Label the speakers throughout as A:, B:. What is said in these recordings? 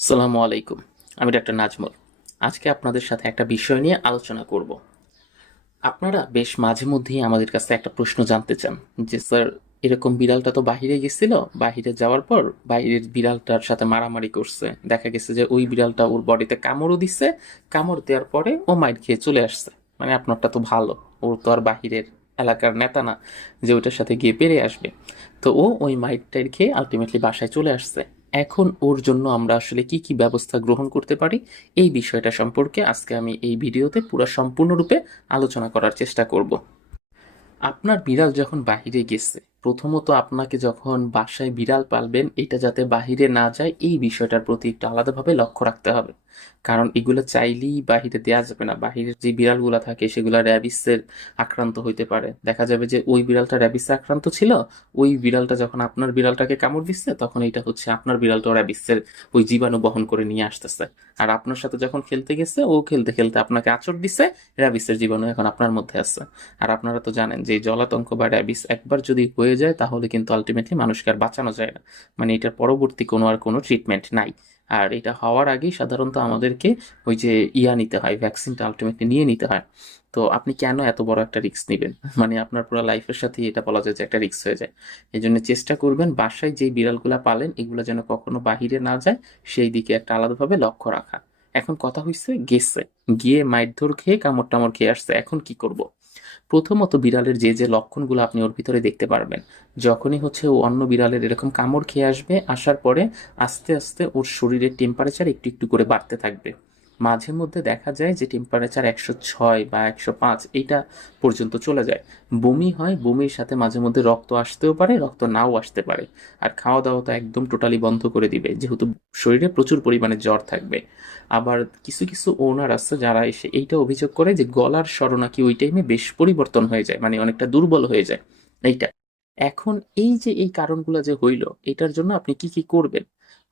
A: সালামু আলাইকুম, আমি ডাক্তার নাজমুল। আজকে আপনাদের সাথে একটা বিষয় নিয়ে আলোচনা করব। আপনারা বেশ মাঝে মধ্যেই আমাদের কাছে একটা প্রশ্ন জানতে চান যে, স্যার, এরকম বিড়ালটা তো বাহিরে গেছিল, বাহিরে যাওয়ার পর বাইরের বিড়ালটার সাথে মারামারি করছে। দেখা গেছে যে ওই বিড়ালটা ওর বডিতে কামড়ও দিচ্ছে কামড় দেওয়ার পরে ও মাইর খেয়ে চলে আসছে। মানে আপনারটা তো ভালো, ওর তো আর বাহিরের এলাকার নেতা না যে ওইটার সাথে গিয়ে পেরে আসবে। তো ও ওই মাইট খেয়ে আলটিমেটলি বাসায় চলে আসছে। এখন ওর জন্য আমরা আসলে কি কি ব্যবস্থা গ্রহণ করতে পারি, এই বিষয়টা সম্পর্কে আজকে আমি এই ভিডিওতে পুরো সম্পূর্ণরূপে আলোচনা করার চেষ্টা করব। আপনার বিড়াল যখন বাহিরে গেছে, প্রথমত আপনাকে যখন বাসায় বিড়াল পালবেন, এটা যাতে বাহিরে না যায়, এই বিষয়টার প্রতি একটু আলাদাভাবে লক্ষ্য রাখতে হবে। কারণ এগুলো চাইলেই বাহিরে দেওয়া যাবে না। বাহিরের যে বিড়ালগুলো থাকে, সেগুলো র্যাবিসের আক্রান্ত হইতে পারে। দেখা যাবে যে ওই বিড়ালটা র্যাবিসে আক্রান্ত ছিল, ওই বিড়ালটা যখন আপনার বিড়ালটাকে কামড় দিচ্ছে, তখন এটা হচ্ছে আপনার বিড়ালটা র্যাবিসের ওই জীবাণু বহন করে নিয়ে আসতেছে। আর আপনার সাথে যখন খেলতে গেছে, ও খেলতে খেলতে আপনাকে আচর দিছে, র্যাবিসের জীবাণু এখন আপনার মধ্যে আছে। আর আপনারা তো জানেন যে জলাতঙ্ক বা র্যাবিস একবার যদি হয়ে যায়, তাহলে কিন্তু আলটিমেটলি মানুষকে আর বাঁচানো যায় না। মানে এটার পরবর্তী কোনো আর কোনো ট্রিটমেন্ট নাই। আর এটা হওয়ার আগেই সাধারণত আমাদেরকে ওই যে ইয়া নিতে হয় ভ্যাকসিনটা আলটিমেটলি নিয়ে নিতে হয়। তো আপনি কেন এত বড় একটা রিস্ক নেবেন? মানে আপনার পুরো লাইফের সাথে এটা বলা যায় যে একটা রিস্ক হয়ে যায়। এই জন্য চেষ্টা করবেন বাসায় যেই বিড়ালগুলো পালেন, এগুলো যেন কখনো বাহিরে না যায়, সেই দিকে একটা আলাদাভাবে লক্ষ্য রাখা। এখন কথা হইছে গেছে। গিয়ে মাইর ধর, খেয়ে কামড় টামড় খেয়ে আসছে। এখন কি করব? প্রথমত বিড়ালের যে যে লক্ষণগুলো আপনি ওর ভিতরে দেখতে পারবেন। যখনই হচ্ছে ও অন্য বিড়ালের এরকম কামড় খেয়ে আসবে, আসার পরে আস্তে আস্তে ওর শরীরের টেম্পারেচার একটু একটু করে বাড়তে থাকবে। মাঝে মধ্যে দেখা যায় যে টেম্পারেচার একশো ছয় বা একশো পাঁচ এইটা পর্যন্ত চলে যায়। বমি হয়, বমির সাথে মাঝে মধ্যে রক্ত আসতেও পারে, রক্ত নাও আসতে পারে। আর খাওয়া দাওয়া তো একদম টোটালি বন্ধ করে দিবে, যেহেতু শরীরে প্রচুর পরিমাণে জ্বর থাকবে। আবার কিছু কিছু ওনার আছে যারা এসে এইটা অভিযোগ করে যে গলার স্বর নাকি ওই টাইমে বেশ পরিবর্তন হয়ে যায় মানে অনেকটা দুর্বল হয়ে যায়। এইটা। এখন এই যে এই কারণগুলো যে হইল, এটার জন্য আপনি কি কি করবেন?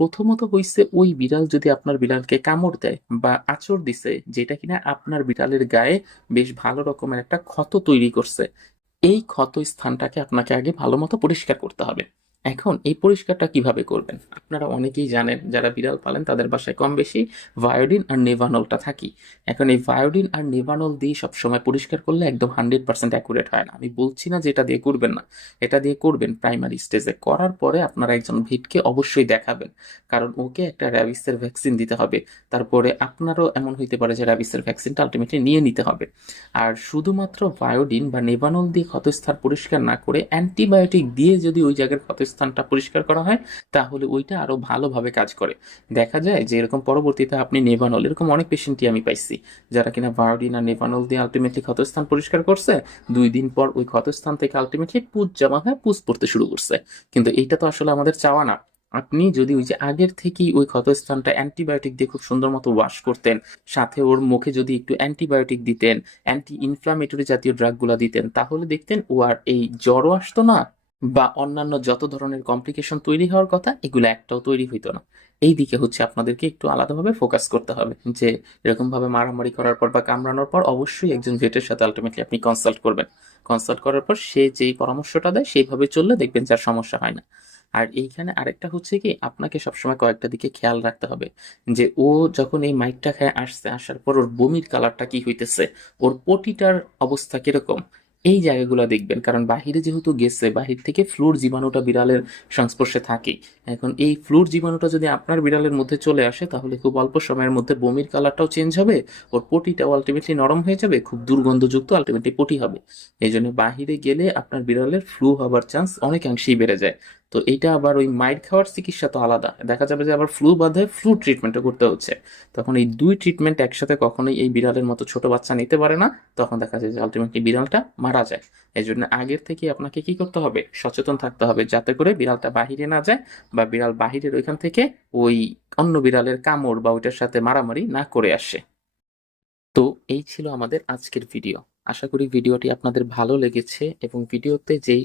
A: প্রথমত হইছে ওই বিড়াল যদি আপনার বিড়ালকে কামড় দেয় বা আচর দিছে, যেটা কিনা আপনার বিড়ালের গায়ে বেশ ভালো রকমের একটা ক্ষত তৈরি করছে, এই ক্ষত স্থানটাকে আপনাকে আগে ভালো মতো পরিষ্কার করতে হবে। এখন এই পরিষ্কারটা কীভাবে করবেন? আপনারা অনেকেই জানেন, যারা বিড়াল পালেন, তাদের বাসায় কম বেশি ভায়োডিন আর নেভানলটা থাকি। এখন এই ভায়োডিন আর নেভানল দিয়ে সবসময় পরিষ্কার করলে একদম হান্ড্রেড পার্সেন্ট অ্যাকুরেট হয় না। আমি বলছি না যে এটা দিয়ে করবেন না। এটা দিয়ে করবেন প্রাইমারি স্টেজে। করার পরে আপনারা একজন ভিটকে অবশ্যই দেখাবেন। কারণ ওকে একটা র্যাবিসের ভ্যাকসিন দিতে হবে। তারপরে আপনারও এমন হইতে পারে যে র্যাবিসের ভ্যাকসিনটা আলটিমেটলি নিয়ে নিতে হবে। আর শুধুমাত্র ভায়োডিন বা নেভানল দিয়ে ক্ষতস্থান পরিষ্কার না করে অ্যান্টিবায়োটিক দিয়ে যদি ওই জায়গার ক্ষতস্থানটা পরিষ্কার করা হয়, তাহলে ওইটা আরও ভালোভাবে কাজ করে। দেখা যায় যে এরকম পরবর্তীতে আপনি নেভানল, এরকম অনেক পেশেন্টই আমি পাইছি, যারা কিনা ভায়োডিন আর নেভানল দিয়ে আলটিমেটলি ক্ষতস্থান পরিষ্কার করছে, দুই দিন পর ওই ক্ষতস্থান থেকে আলটিমেটলি পুজ জমা হয়ে পুজ পড়তে শুরু করছে। কিন্তু এইটা তো আসলে আমাদের চাওয়া না। আপনি যদি ওই যে আগের থেকেই ওই ক্ষতস্থানটা অ্যান্টিবায়োটিক দিয়ে খুব সুন্দর মতো ওয়াশ করতেন, সাথে ওর মুখে যদি একটু অ্যান্টিবায়োটিক দিতেন অ্যান্টি ইনফ্লামেটরি জাতীয় ড্রাগগুলো দিতেন, তাহলে দেখতেন, ও আর এই জ্বরও আসতো না বা অন্যান্য যত ধরনের কমপ্লিকেশন তৈরি হওয়ার কথা, এগুলো একটাও তৈরি হইতো না। এই দিকে হচ্ছে আপনাদেরকে একটু আলাদাভাবে ফোকাস করতে হবে যে, এরকমভাবে মারামারি করার পর বা কামড়ানোর পর অবশ্যই একজন ভেটের সাথে আলটিমেটলি আপনি কনসাল্ট করবেন। কনসাল্ট করার পর সে যেই পরামর্শটা দেয়, সেইভাবে চললে দেখবেন যার সমস্যা হয় না। আর এইখানে আরেকটা হচ্ছে কি, আপনাকে সবসময় কয়েকটা দিকে খেয়াল রাখতে হবে যে, ও যখন এই মাইকটা খেয়ে আসছে আসার পর ওর বমির কালারটা কি হইতেছে? ওর পটিটার অবস্থা কীরকম? এই জায়গাগুলো দেখবেন। কারণ বাহিরে যেহেতু গেছে, বাহির থেকে ফ্লুর জীবাণুটা বিড়ালের সংস্পর্শে থাকে এখন এই ফ্লুর জীবাণুটা যদি আপনার বিড়ালের মধ্যে চলে আসে, তাহলে খুব অল্প সময়ের মধ্যে বমির কালারটাও চেঞ্জ হবে, ওর পটিটাও আলটিমেটলি নরম হয়ে যাবে, খুব দুর্গন্ধযুক্ত আলটিমেটলি পটি হবে। এই জন্য বাহিরে গেলে আপনার বিড়ালের ফ্লু হবার চান্স অনেকাংশেই বেড়ে যায়। তো এইটা আবার ওই মাইর খাওয়ার চিকিৎসা তো আলাদা। দেখা যাবে যে আবার ফ্লু বাদে ফ্লু ট্রিটমেন্টও করতে হচ্ছে। তখন এই দুই ট্রিটমেন্ট একসাথে কখনোই এই বিড়ালের মতো ছোট বাচ্চা নিতে পারে না। তখন দেখা যায় যে আলটিমেটলি বিড়ালটা মারা যায়। এই জন্য আগের থেকে আপনাকে কি করতে হবে? সচেতন থাকতে হবে যাতে করে বিড়ালটা বাহিরে না যায় বা বিড়াল বাহিরের ওইখান থেকে ওই অন্য বিড়ালের কামড় বা ওইটার সাথে মারামারি না করে আসে। তো এই ছিল আমাদের আজকের ভিডিও আশা করি ভিডিওটি আপনাদের ভালো লেগেছে এবং ভিডিওতে যেই